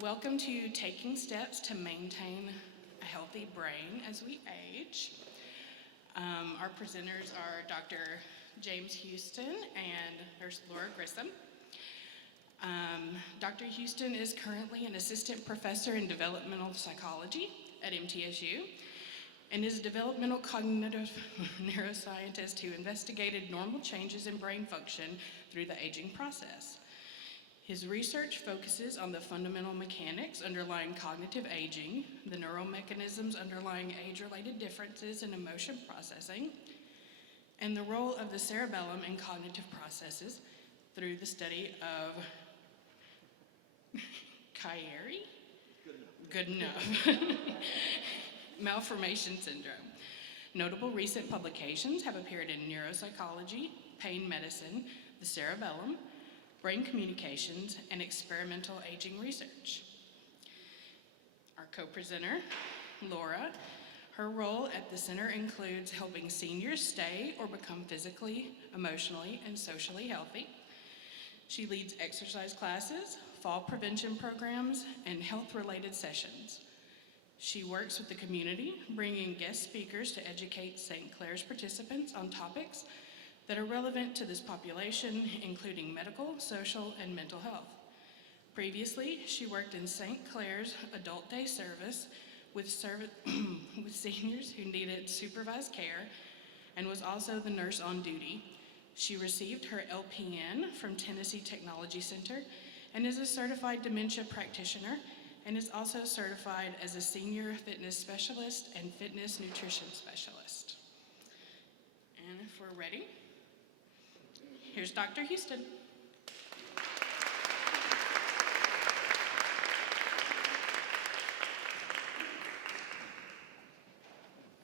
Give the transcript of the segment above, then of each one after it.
Welcome to Taking Steps to Maintain a Healthy Brain as We Age. Our presenters are Dr. James Houston and Nurse Laura Grissom. Dr. Houston is currently an assistant professor in developmental psychology at MTSU and is a developmental cognitive neuroscientist who investigated normal changes in brain function through the aging process. His research focuses on the fundamental mechanics underlying cognitive aging, the neural mechanisms underlying age-related differences in emotion processing, and the role of the cerebellum in cognitive processes through the study of Chiari? Good enough. Malformation syndrome. Notable recent publications have appeared in neuropsychology, pain medicine, the cerebellum, brain communications, and experimental aging research. Our co-presenter, Laura, her role at the center includes helping seniors stay or become physically, emotionally, and socially healthy. She leads exercise classes, fall prevention programs, and health-related sessions. She works with the community, bringing guest speakers to educate St. Clair's participants on topics that are relevant to this population, including medical, social, and mental health. Previously, she worked in St. Clair's Adult Day Service with seniors who needed supervised care and was also the nurse on duty. She received her LPN from Tennessee Technology Center and is a certified dementia practitioner and is also certified as a senior fitness specialist and fitness nutrition specialist. And if we're ready, here's Dr. Houston.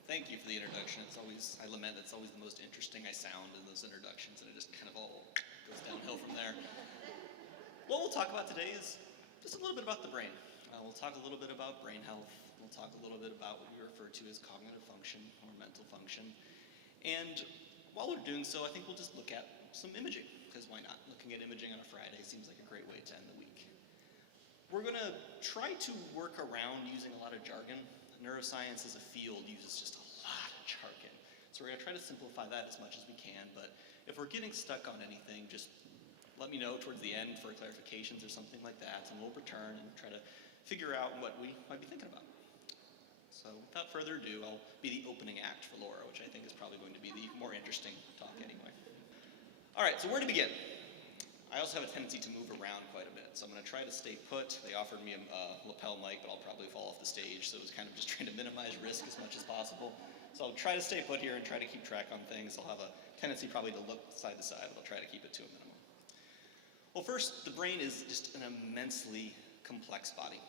Thank you for the introduction. I lament it's always the most interesting I sound in those introductions, and it just kind of all goes downhill from there. What we'll talk about today is just a little bit about the brain. We'll talk a little bit about brain health. We'll talk a little bit about what we refer to as cognitive function or mental function. And while we're doing so, I think we'll just look at some imaging, because why not? Looking at imaging on a Friday seems like a great way to end the week. We're going to try to work around using a lot of jargon. Neuroscience as a field uses just a lot of jargon. So we're going to try to simplify that as much as we can, but if we're getting stuck on anything, just let me know towards the end for clarifications or something like that, and we'll return and try to figure out what we might be thinking about. So without further ado, I'll be the opening act for Laura, which I think is probably going to be the more interesting talk anyway. All right, so where to begin? I also have a tendency to move around quite a bit, so I'm going to try to stay put. They offered me a lapel mic, but I'll probably fall off the stage, so it was kind of just trying to minimize risk as much as possible. So I'll try to stay put here and try to keep track on things. I'll have a tendency probably to look side to side, but I'll try to keep it to a minimum. Well, first, the brain is just an immensely complex body.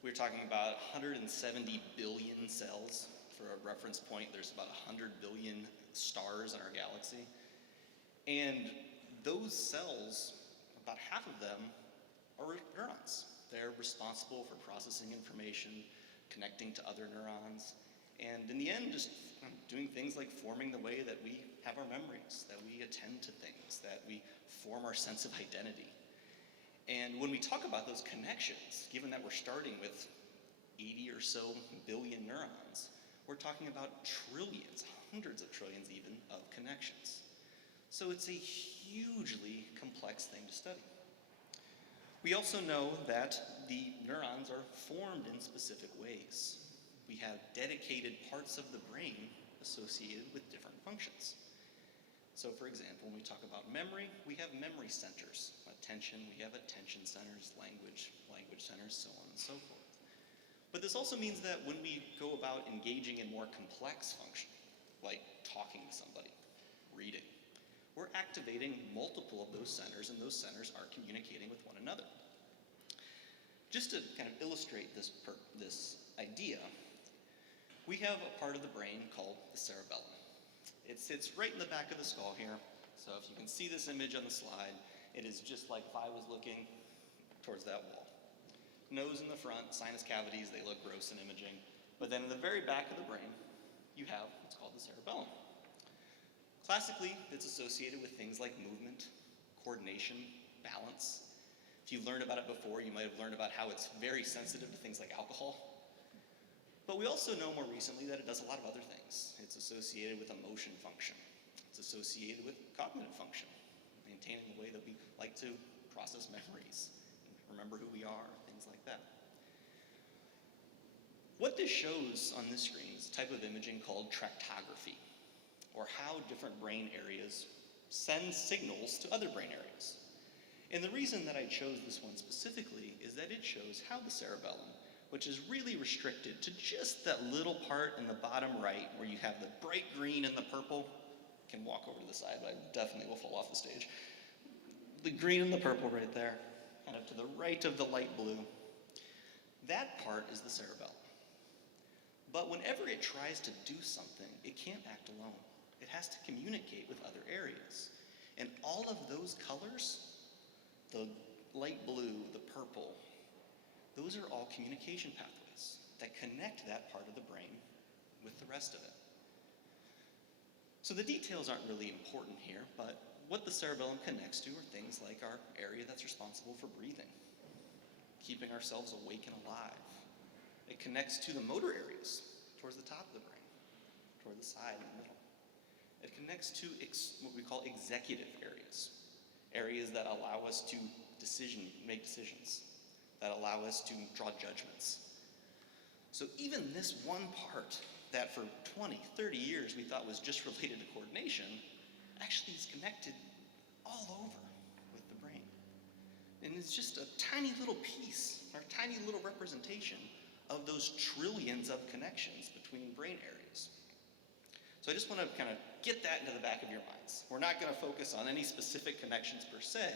We're talking about 170 billion cells. For a reference point, there's about 100 billion stars in our galaxy. And those cells, about half of them are neurons. They're responsible for processing information, connecting to other neurons, and in the end, just doing things like forming the way that we have our memories, that we attend to things, that we form our sense of identity. And when we talk about those connections, given that we're starting with 80 or so billion neurons, we're talking about trillions, hundreds of trillions even, of connections. So it's a hugely complex thing to study. We also know that the neurons are formed in specific ways. We have dedicated parts of the brain associated with different functions. So for example, when we talk about memory, we have memory centers. Attention, we have attention centers, language centers, so on and so forth. But this also means that when we go about engaging in more complex function, like talking to somebody, reading, we're activating multiple of those centers, and those centers are communicating with one another. Just to kind of illustrate this idea, we have a part of the brain called the cerebellum. It sits right in the back of the skull here, so if you can see this image on the slide, it is just like if I was looking towards that wall. Nose in the front, sinus cavities, they look gross in imaging, but then in the very back of the brain, you have what's called the cerebellum. Classically, it's associated with things like movement, coordination, balance, If you've learned about it before, you might have learned about how it's very sensitive to things like alcohol. But we also know more recently that it does a lot of other things. It's associated with emotion function. It's associated with cognitive function, maintaining the way that we like to process memories, and remember who we are, things like that. What this shows on this screen is a type of imaging called tractography, or how different brain areas send signals to other brain areas. And the reason that I chose this one specifically is that it shows how the cerebellum, which is really restricted to just that little part in the bottom right where you have the bright green and the purple. I can walk over to the side, but I definitely will fall off the stage. The green and the purple right there, kind of to the right of the light blue. That part is the cerebellum. But whenever it tries to do something, it can't act alone. It has to communicate with other areas. And all of those colors, the light blue, the purple, those are all communication pathways that connect that part of the brain with the rest of it. So the details aren't really important here, but what the cerebellum connects to are things like our area that's responsible for breathing, keeping ourselves awake and alive. It connects to the motor areas towards the top of the brain, toward the side and the middle. It connects to what we call executive areas, areas that allow us to make decisions, that allow us to draw judgments. So even this one part that for 20, 30 years we thought was just related to coordination, actually is connected all over with the brain. And it's just a tiny little piece, or a tiny little representation of those trillions of connections between brain areas. So I just want to kind of get that into the back of your minds. We're not going to focus on any specific connections per se,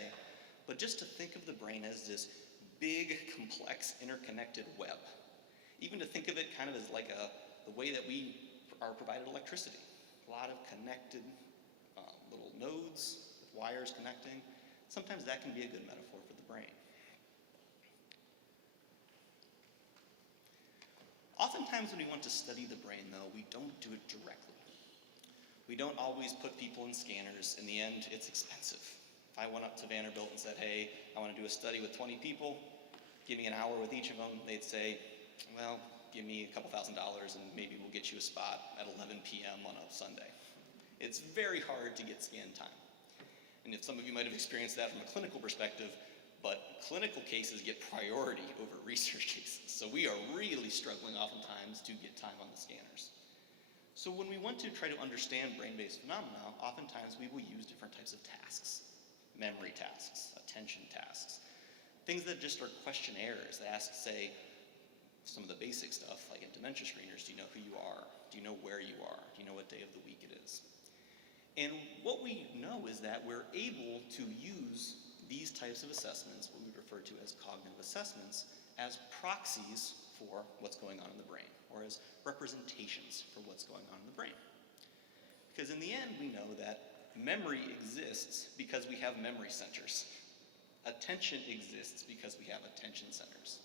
but just to think of the brain as this big, complex, interconnected web. Even to think of it kind of as like the way that we are provided electricity. A lot of connected little nodes with wires connecting. Sometimes that can be a good metaphor for the brain. Oftentimes when we want to study the brain, though, we don't do it directly. We don't always put people in scanners. In the end, it's expensive. If I went up to Vanderbilt and said, hey, I want to do a study with 20 people, give me an hour with each of them, they'd say, well, give me a couple $1,000 and maybe we'll get you a spot at 11 p.m. on a Sunday. It's very hard to get scan time. And if some of you might have experienced that from a clinical perspective, but clinical cases get priority over research cases. So we are really struggling oftentimes to get time on the scanners. So when we want to try to understand brain-based phenomena, oftentimes we will use different types of tasks. Memory tasks, attention tasks, things that just are questionnaires that ask, say, some of the basic stuff, like in dementia screeners, do you know who you are? Do you know where you are? Do you know what day of the week it is? And what we know is that we're able to use these types of assessments, what we refer to as cognitive assessments, as proxies for what's going on in the brain, or as representations for what's going on in the brain. Because in the end, we know that memory exists because we have memory centers. Attention exists because we have attention centers.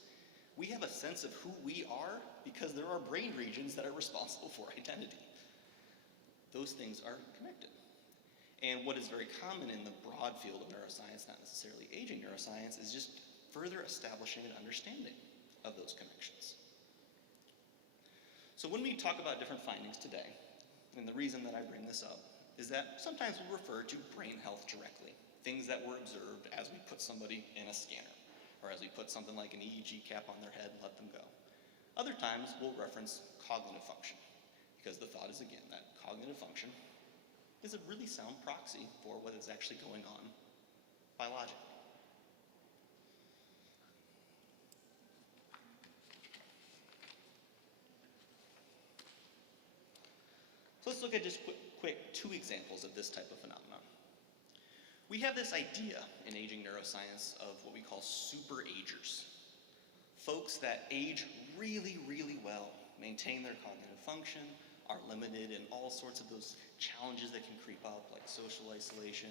We have a sense of who we are because there are brain regions that are responsible for identity. Those things are connected. And what is very common in the broad field of neuroscience, not necessarily aging neuroscience, is just further establishing an understanding of those connections. So when we talk about different findings today, and the reason that I bring this up is that sometimes we'll refer to brain health directly, things that were observed as we put somebody in a scanner, or as we put something like an EEG cap on their head and let them go. Other times we'll reference cognitive function, because the thought is, again, that cognitive function is a really sound proxy for what is actually going on biologically. So let's look at just quick two examples of this type of phenomenon. We have this idea in aging neuroscience of what we call super agers. Folks that age really, really well, maintain their cognitive function, are limited in all sorts of those challenges that can creep up, like social isolation,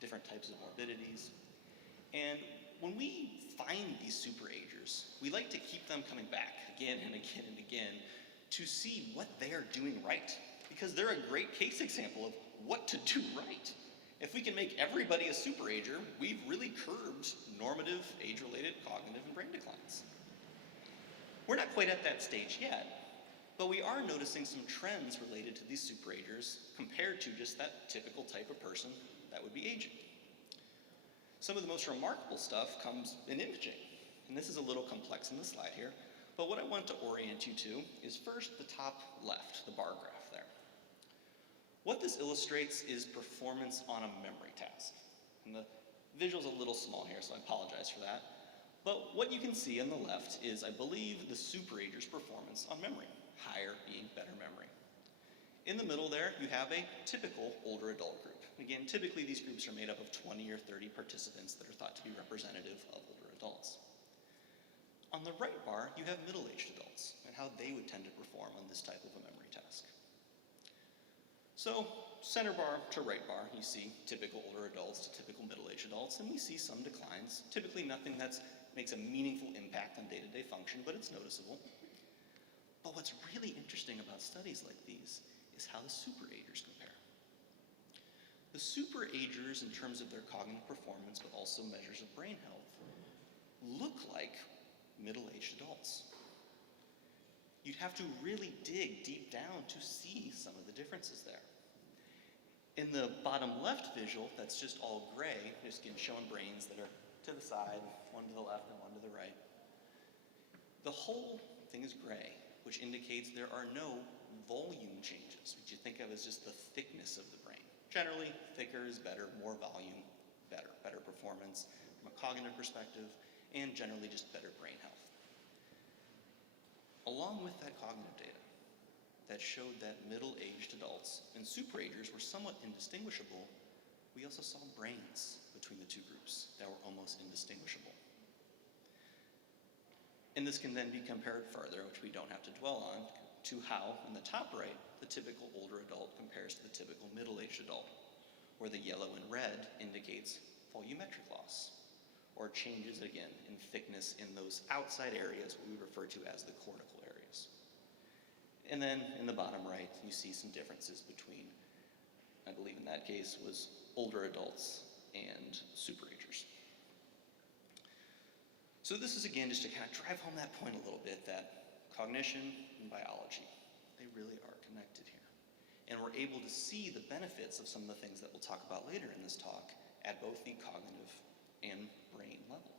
different types of morbidities. And when we find these super agers, we like to keep them coming back again and again and again to see what they are doing right. Because they're a great case example of what to do right. If we can make everybody a superager, we've really curbed normative age-related cognitive and brain declines. We're not quite at that stage yet, but we are noticing some trends related to these superagers compared to just that typical type of person that would be aging. Some of the most remarkable stuff comes in imaging, and this is a little complex in the slide here, but what I want to orient you to is first the top left, the bar graph there. What this illustrates is performance on a memory task. And the visual's a little small here, so I apologize for that. But what you can see on the left is, I believe, the superager's performance on memory, higher being better memory. In the middle there, you have a typical older adult group. Again, typically these groups are made up of 20 or 30 participants that are thought to be representative of older adults. On the right bar, you have middle-aged adults and how they would tend to perform on this type of a memory task. So, center bar to right bar, you see typical older adults to typical middle-aged adults, and we see some declines, typically nothing that makes a meaningful impact on day-to-day function, but it's noticeable. But what's really interesting about studies like these is how the superagers compare. The superagers, in terms of their cognitive performance, but also measures of brain health, look like middle-aged adults. You'd have to really dig deep down to see some of the differences there. In the bottom left visual, that's just all gray, just again showing brains that are to the side, one to the left and one to the right. The whole thing is gray, which indicates there are no volume changes, which you think of as just the thickness of the brain. Generally, thicker is better, more volume, better performance from a cognitive perspective, and generally just better brain health. Along with that cognitive data that showed that middle-aged adults and superagers were somewhat indistinguishable, we also saw brains between the two groups that were almost indistinguishable. And this can then be compared further, which we don't have to dwell on, to how, in the top right, the typical older adult compares to the typical middle-aged adult, where the yellow and red indicates volumetric loss, or changes again in thickness in those outside areas, what we refer to as the cortical areas. And then in the bottom right, you see some differences between, I believe in that case, was older adults and superagers. So this is again just to kind of drive home that point a little bit that cognition and biology, they really are connected here. And we're able to see the benefits of some of the things that we'll talk about later in this talk at both the cognitive and brain level.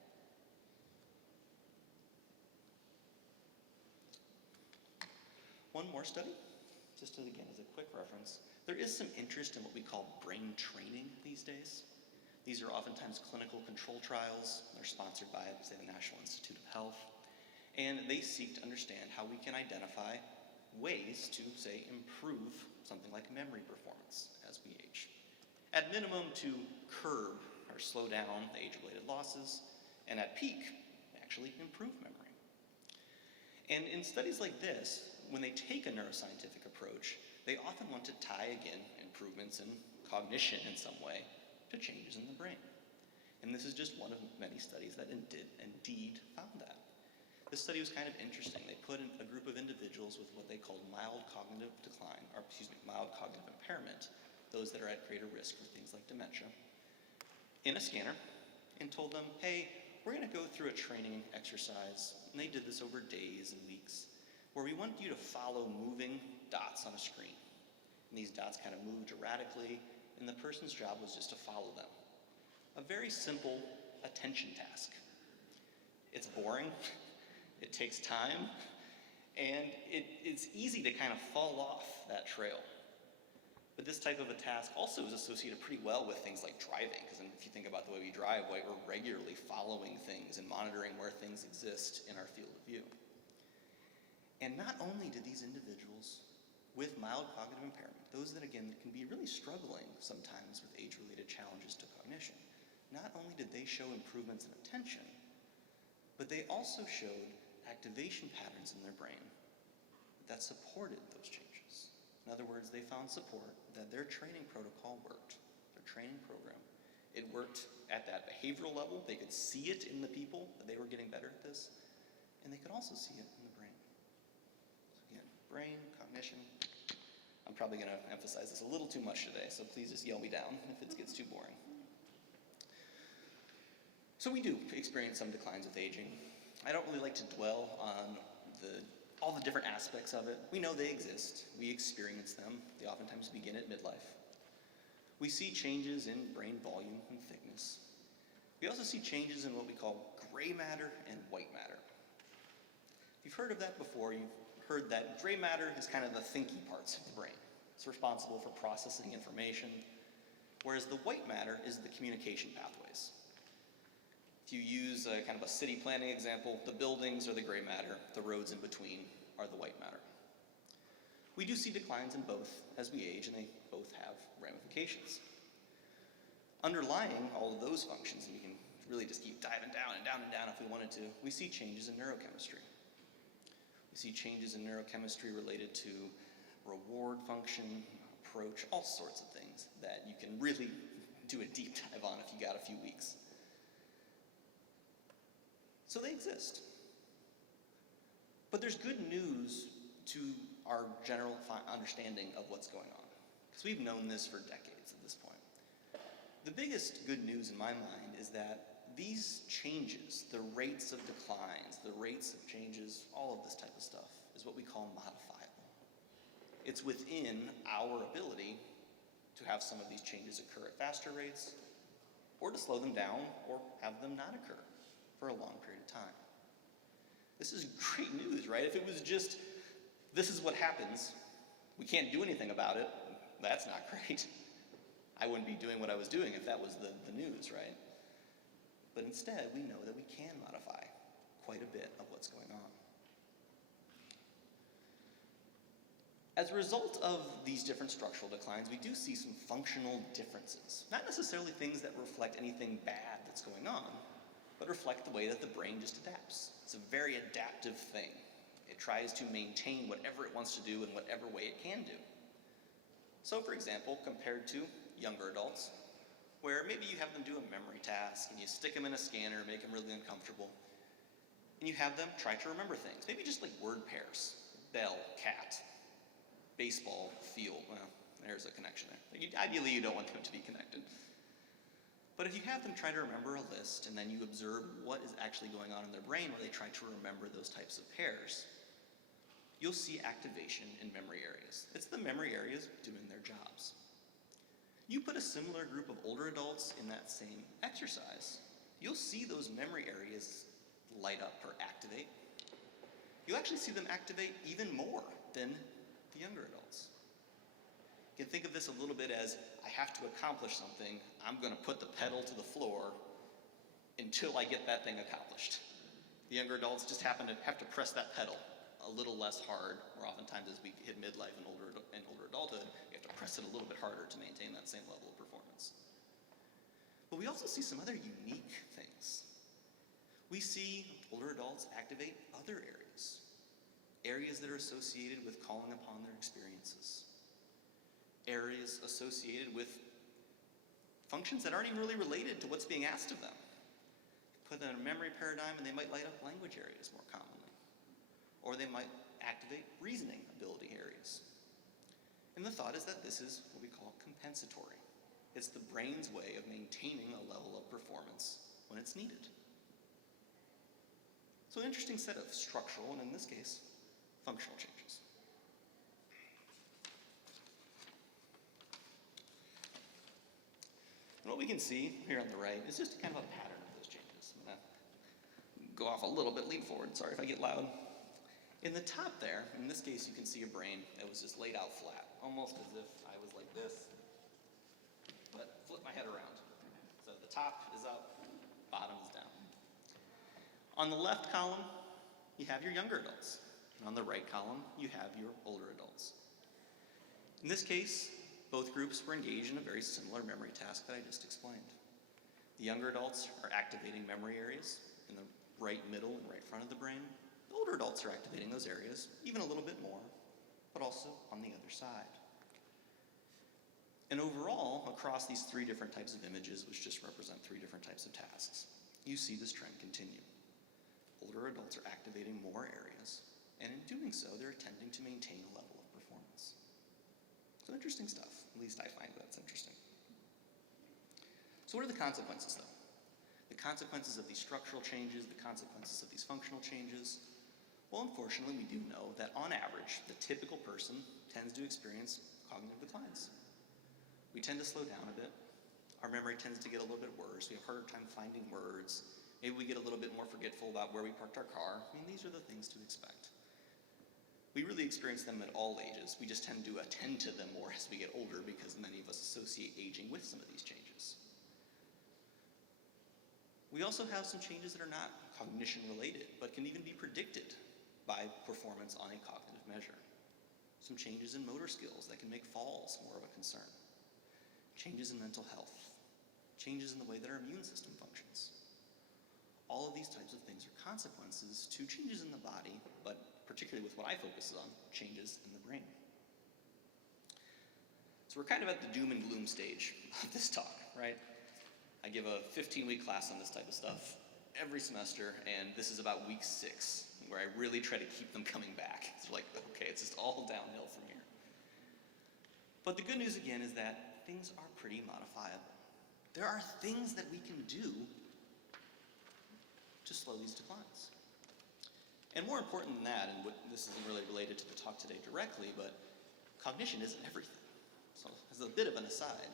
One more study, just again as a quick reference. There is some interest in what we call brain training these days. These are oftentimes clinical control trials. They're sponsored by, say, the National Institute of Health. And they seek to understand how we can identify ways to, say, improve something like memory performance as we age. At minimum, to curb or slow down the age-related losses, and at peak, actually improve memory. And in studies like this, when they take a neuroscientific approach, they often want to tie, again, improvements in cognition in some way to changes in the brain. And this is just one of many studies that indeed found that. This study was kind of interesting. They put in a group of individuals with what they called mild cognitive decline, or mild cognitive impairment, those that are at greater risk for things like dementia, in a scanner, and told them, hey, we're gonna go through a training exercise, and they did this over days and weeks, where we want you to follow moving dots on a screen. And these dots kind of moved erratically, and the person's job was just to follow them. A very simple attention task. It's boring, it takes time, and it's easy to kind of fall off that trail. But this type of a task also is associated pretty well with things like driving, because if you think about the way we drive, we're regularly following things and monitoring where things exist in our field of view. And not only did these individuals with mild cognitive impairment, those that again can be really struggling sometimes with age-related challenges to cognition, not only did they show improvements in attention, but they also showed activation patterns in their brain that supported those changes. In other words, they found support that their training protocol worked, their training program. It worked at that behavioral level. They could see it in the people that they were getting better at this, and they could also see it in the brain. So again, brain, cognition, I'm probably going to emphasize this a little too much today, so please just yell me down if it gets too boring. So we do experience some declines with aging. I don't really like to dwell on all the different aspects of it. We know they exist. We experience them. They oftentimes begin at midlife. We see changes in brain volume and thickness. We also see changes in what we call gray matter and white matter. If you've heard of that before, you've heard that gray matter is kind of the thinky parts of the brain. It's responsible for processing information, whereas the white matter is the communication pathways. If you use kind of a city planning example, the buildings are the gray matter, the roads in between are the white matter. We do see declines in both as we age, and they both have ramifications. Underlying all of those functions, and we can really just keep diving down and down and down if we wanted to, we see changes in neurochemistry. We see changes in neurochemistry related to reward function, approach, all sorts of things that you can really do a deep dive on if you got a few weeks. So they exist. But there's good news to our general understanding of what's going on, because we've known this for decades at this point. The biggest good news in my mind is that these changes, the rates of declines, the rates of changes, all of this type of stuff, is what we call modifiable. It's within our ability to have some of these changes occur at faster rates, or to slow them down, or have them not occur for a long period of time. This is great news, right? If it was just, this is what happens, we can't do anything about it, that's not great. I wouldn't be doing what I was doing if that was the news, right? But instead, we know that we can modify quite a bit of what's going on. As a result of these different structural declines, we do see some functional differences. Not necessarily things that reflect anything bad that's going on, but reflect the way that the brain just adapts. It's a very adaptive thing. It tries to maintain whatever it wants to do in whatever way it can do. So for example, compared to younger adults, where maybe you have them do a memory task and you stick them in a scanner, make them really uncomfortable, and you have them try to remember things, maybe just like word pairs, bell, cat, baseball, field. Well, there's a connection there. Ideally, you don't want them to be connected. But if you have them try to remember a list and then you observe what is actually going on in their brain where they try to remember those types of pairs, you'll see activation in memory areas. It's the memory areas doing their jobs. You put a similar group of older adults in that same exercise, you'll see those memory areas light up or activate. You'll actually see them activate even more than the younger adults. You can think of this a little bit as, I have to accomplish something, I'm going to put the pedal to the floor until I get that thing accomplished. The younger adults just happen to have to press that pedal a little less hard, or oftentimes as we hit midlife and older adulthood, you have to press it a little bit harder to maintain that same level of performance. But we also see some other unique things. We see older adults activate other areas that are associated with calling upon their experiences, areas associated with functions that aren't even really related to what's being asked of them. Put in a memory paradigm and they might light up language areas more commonly. Or they might activate reasoning ability areas. And the thought is that this is what we call compensatory. It's the brain's way of maintaining a level of performance when it's needed. So an interesting set of structural, and in this case, functional changes. And what we can see here on the right is just kind of a pattern of those changes. I'm going to go off a little bit, lean forward, sorry if I get loud. In the top there, in this case, you can see a brain that was just laid out flat, almost as if I was like this, but flip my head around. So the top is up, bottom is down. On the left column, you have your younger adults. And on the right column, you have your older adults. In this case, both groups were engaged in a very similar memory task that I just explained. The younger adults are activating memory areas in the right middle and right front of the brain. The older adults are activating those areas, even a little bit more, but also on the other side. And overall, across these three different types of images, which just represent three different types of tasks, you see this trend continue. Older adults are activating more areas, and in doing so, they're attempting to maintain a level of performance. So interesting stuff. At least I find that's interesting. So what are the consequences, though? The consequences of these structural changes, the consequences of these functional changes. Well, unfortunately, we do know that on average, the typical person tends to experience cognitive declines. We tend to slow down a bit. Our memory tends to get a little bit worse. We have a harder time finding words. Maybe we get a little bit more forgetful about where we parked our car. I mean, these are the things to expect. We really experience them at all ages. We just tend to attend to them more as we get older because many of us associate aging with some of these changes. We also have some changes that are not cognition related, but can even be predicted by performance on a cognitive measure. Some changes in motor skills that can make falls more of a concern. Changes in mental health. Changes in the way that our immune system functions. All of these types of things are consequences to changes in the body, but particularly with what I focus on, changes in the brain. So we're kind of at the doom and gloom stage of this talk, right? I give a 15-week class on this type of stuff every semester, and this is about week 6, where I really try to keep them coming back. It's like, okay, it's just all downhill from here. But the good news, again, is that things are pretty modifiable. There are things that we can do to slow these declines. And more important than that, and this isn't really related to the talk today directly, but cognition isn't everything. So as a bit of an aside,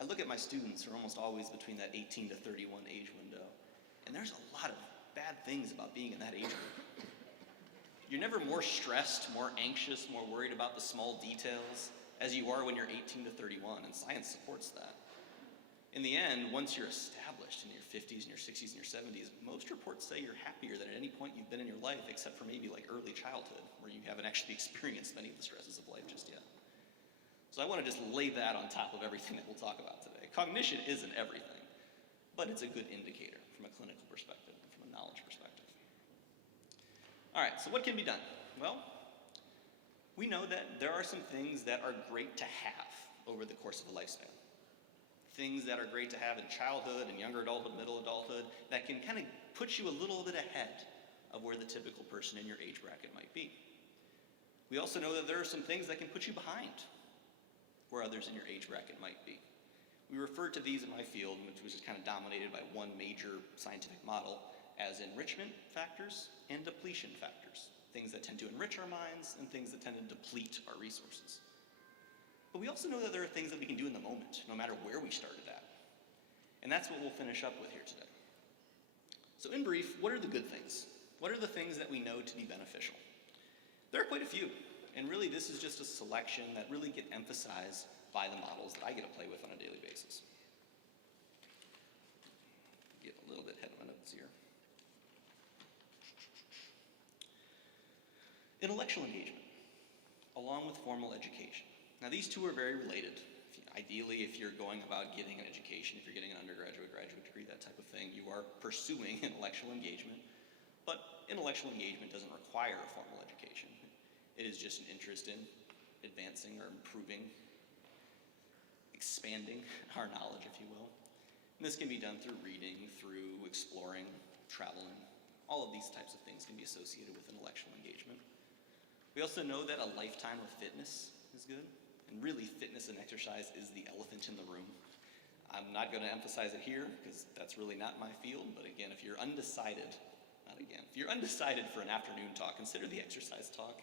I look at my students who are almost always between that 18 to 31 age window, and there's a lot of bad things about being in that age group. You're never more stressed, more anxious, more worried about the small details as you are when you're 18 to 31, and science supports that. In the end, once you're established in your 50s and your 60s and your 70s, most reports say you're happier than at any point you've been in your life, except for maybe like early childhood, where you haven't actually experienced many of the stresses of life just yet. So I want to just lay that on top of everything that we'll talk about today. Cognition isn't everything, but it's a good indicator from a clinical perspective and from a knowledge perspective. All right, so what can be done? Well, we know that there are some things that are great to have over the course of a lifespan. Things that are great to have in childhood and younger adulthood, middle adulthood, that can kind of put you a little bit ahead of where the typical person in your age bracket might be. We also know that there are some things that can put you behind where others in your age bracket might be. We refer to these in my field, which was kind of dominated by one major scientific model, as enrichment factors and depletion factors. Things that tend to enrich our minds and things that tend to deplete our resources. But we also know that there are things that we can do in the moment, no matter where we started at. And that's what we'll finish up with here today. So in brief, what are the good things? What are the things that we know to be beneficial? There are quite a few. And really, this is just a selection that really get emphasized by the models that I get to play with on a daily basis. Get a little bit ahead of my notes here. Intellectual engagement, along with formal education. Now, these two are very related. Ideally, if you're going about getting an education, if you're getting an undergraduate, graduate degree, that type of thing, you are pursuing intellectual engagement. But intellectual engagement doesn't require a formal education. It is just an interest in advancing or improving, expanding our knowledge, if you will. And this can be done through reading, through exploring, traveling. All of these types of things can be associated with intellectual engagement. We also know that a lifetime of fitness is good. And really, fitness and exercise is the elephant in the room. I'm not going to emphasize it here because that's really not my field. But again, if you're undecided, if you're undecided for an afternoon talk, consider the exercise talk.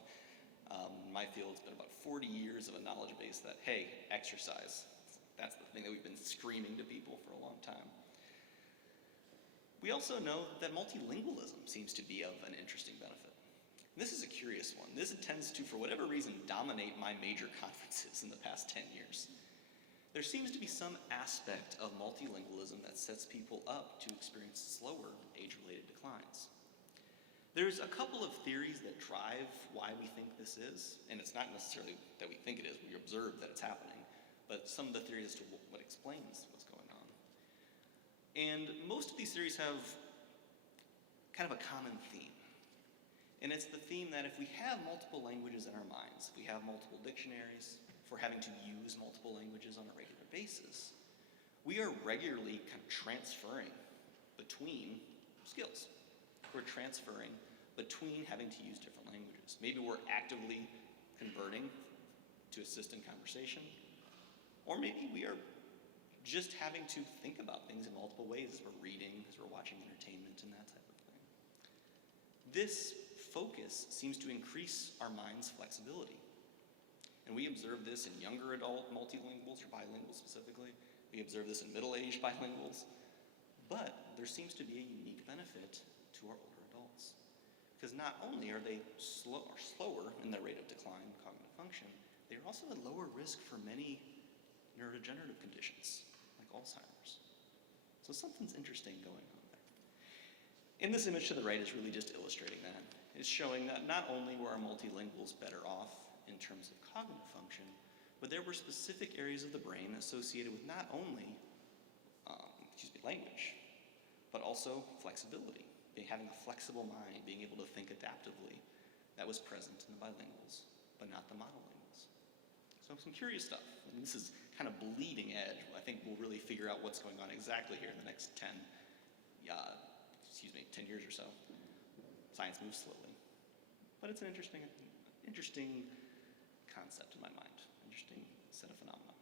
My field's been about 40 years of a knowledge base that, hey, exercise. That's the thing that we've been screaming to people for a long time. We also know that multilingualism seems to be of an interesting benefit. This is a curious one. This tends to, for whatever reason, dominate my major conferences in the past 10 years. There seems to be some aspect of multilingualism that sets people up to experience slower age-related declines. There's a couple of theories that drive why we think this is, and it's not necessarily that we think it is, we observe that it's happening, but some of the theories as to what explains what's going on. And most of these theories have kind of a common theme. And it's the theme that if we have multiple languages in our minds, if we have multiple dictionaries, if we're having to use multiple languages on a regular basis, we are regularly kind of transferring between skills. We're transferring between having to use different languages. Maybe we're actively converting to to assist in conversation, or maybe we are just having to think about things in multiple ways as we're reading, as we're watching entertainment, and that type of thing. This focus seems to increase our mind's flexibility. And we observe this in younger adult multilinguals, or bilinguals specifically. We observe this in middle-aged bilinguals. But there seems to be a unique benefit to our older adults. Because not only are they slower in their rate of decline in cognitive function, they are also at lower risk for many neurodegenerative conditions, like Alzheimer's. So something's interesting going on there. In this image to the right is really just illustrating that. It's showing that not only were our multilinguals better off in terms of cognitive function, but there were specific areas of the brain associated with not only language, but also flexibility, having a flexible mind, being able to think adaptively. That was present in the bilinguals, but not the monolinguals. So some curious stuff. And this is kind of bleeding edge. I think we'll really figure out what's going on exactly here in the next 10 years or so. Science moves slowly. But it's an interesting concept in my mind, interesting set of phenomena.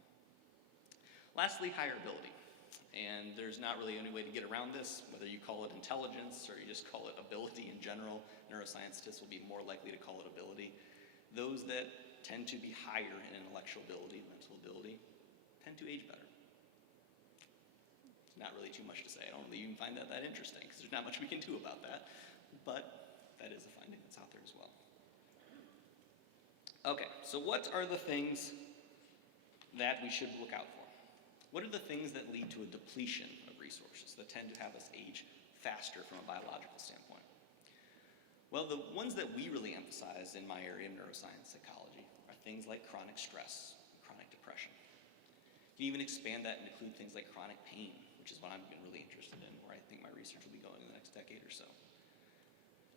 Lastly, higher ability. And there's not really any way to get around this, whether you call it intelligence or you just call it ability in general. Neuroscientists will be more likely to call it ability. Those that tend to be higher in intellectual ability, mental ability, tend to age better. It's not really too much to say. I don't really even find that interesting, because there's not much we can do about that. But that is a finding that's out there as well. Okay, so what are the things that we should look out for? What are the things that lead to a depletion of resources, that tend to have us age faster from a biological standpoint? Well, the ones that we really emphasize in my area of neuroscience psychology are things like chronic stress, chronic depression. You can even expand that and include things like chronic pain, which is what I'm really interested in, where I think my research will be going in the next decade or so.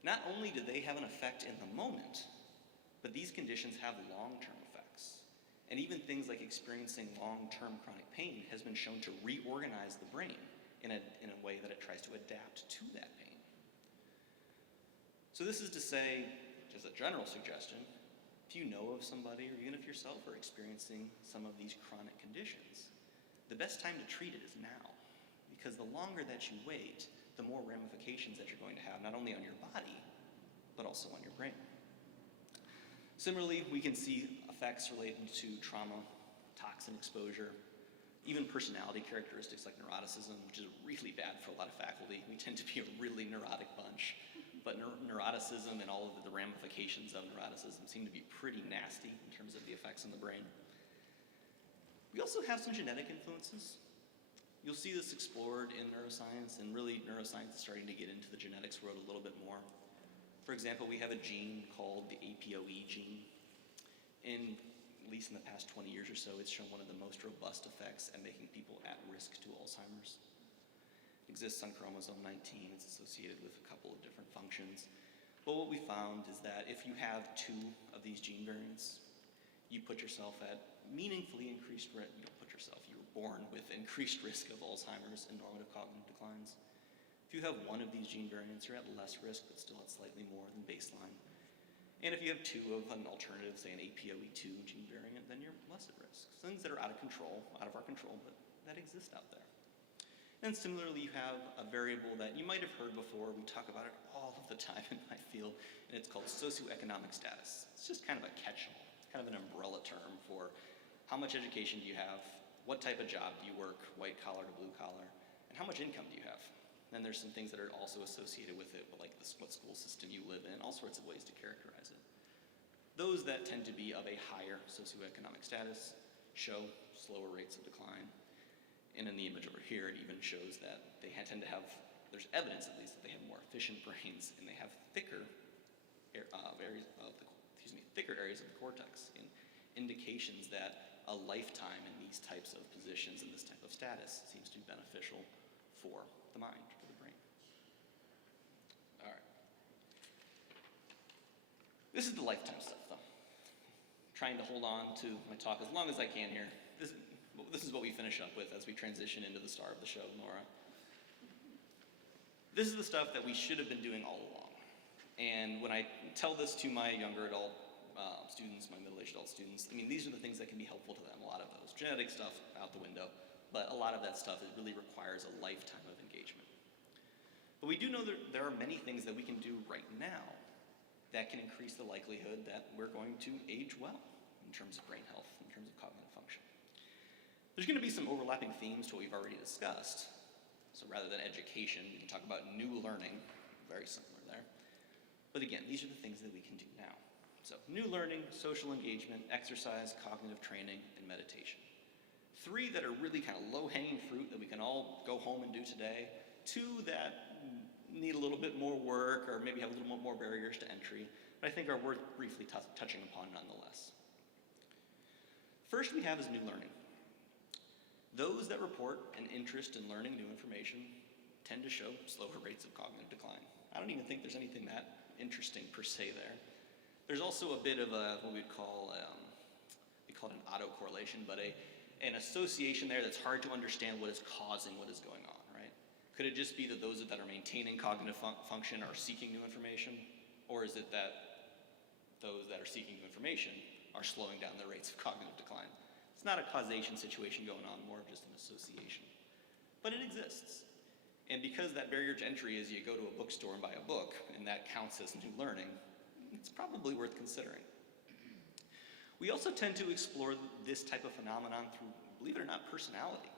Not only do they have an effect in the moment, but these conditions have long-term effects. And even things like experiencing long-term chronic pain has been shown to reorganize the brain in a way that it tries to adapt to that pain. So this is to say, as a general suggestion, if you know of somebody, or even if yourself are experiencing some of these chronic conditions, the best time to treat it is now. Because the longer that you wait, the more ramifications that you're going to have, not only on your body, but also on your brain. Similarly, we can see effects related to trauma, toxin exposure, even personality characteristics like neuroticism, which is really bad for a lot of faculty. We tend to be a really neurotic bunch, but neuroticism and all of the ramifications of neuroticism seem to be pretty nasty in terms of the effects on the brain. We also have some genetic influences. You'll see this explored in neuroscience, and really neuroscience is starting to get into the genetics world a little bit more. For example, we have a gene called the APOE gene. And at least in the past 20 years or so, it's shown one of the most robust effects at making people at risk to Alzheimer's. It exists on chromosome 19. It's associated with a couple of different functions. But what we found is that if you have 2 of these gene variants, you put yourself at meaningfully increased risk. You don't put yourself, you were born with increased risk of Alzheimer's and normative cognitive declines. If you have 1 of these gene variants, you're at less risk, but still at slightly more than baseline. And if you have 2 of an alternative, say an APOE2 gene variant, then you're less at risk. Things that are out of our control, but that exist out there. And similarly, you have a variable that you might have heard before. We talk about it all of the time in my field, and it's called socioeconomic status. It's just kind of a catch-all, kind of an umbrella term for how much education do you have, what type of job do you work, white collar to blue collar, and how much income do you have. Then there's some things that are also associated with it, like what school system you live in, all sorts of ways to characterize it. Those that tend to be of a higher socioeconomic status show slower rates of decline. And in the image over here, it even shows that they tend to have, there's evidence at least, that they have more efficient brains, and they have thicker areas of the cortex, and indications that a lifetime in these types of positions and this type of status seems to be beneficial for the mind, for the brain. All right. This is the lifetime stuff, though. Trying to hold on to my talk as long as I can here. This is what we finish up with as we transition into the star of the show, Nora. This is the stuff that we should have been doing all along. And when I tell this to my younger adult students, my middle-aged adult students, I mean, these are the things that can be helpful to them, a lot of those. Genetic stuff out the window, but a lot of that stuff, it really requires a lifetime of engagement. But we do know that there are many things that we can do right now that can increase the likelihood that we're going to age well in terms of brain health, in terms of cognitive function. There's going to be some overlapping themes to what we've already discussed. So rather than education, we can talk about new learning, very similar there. But again, these are the things that we can do now. So new learning, social engagement, exercise, cognitive training, and meditation. 3 that are really kind of low-hanging fruit that we can all go home and do today. 2 that need a little bit more work or maybe have a little more barriers to entry, but I think are worth briefly touching upon nonetheless. First we have is new learning. Those that report an interest in learning new information tend to show slower rates of cognitive decline. I don't even think there's anything that interesting per se there. There's also a bit of a, what we'd call, we call it an autocorrelation, but an association there that's hard to understand what is causing what is going on, right? Could it just be that those that are maintaining cognitive function are seeking new information? Or is it that those that are seeking new information are slowing down their rates of cognitive decline? It's not a causation situation going on, more of just an association. But it exists. And because that barrier to entry is you go to a bookstore and buy a book, and that counts as new learning, it's probably worth considering. We also tend to explore this type of phenomenon through, believe it or not, personality.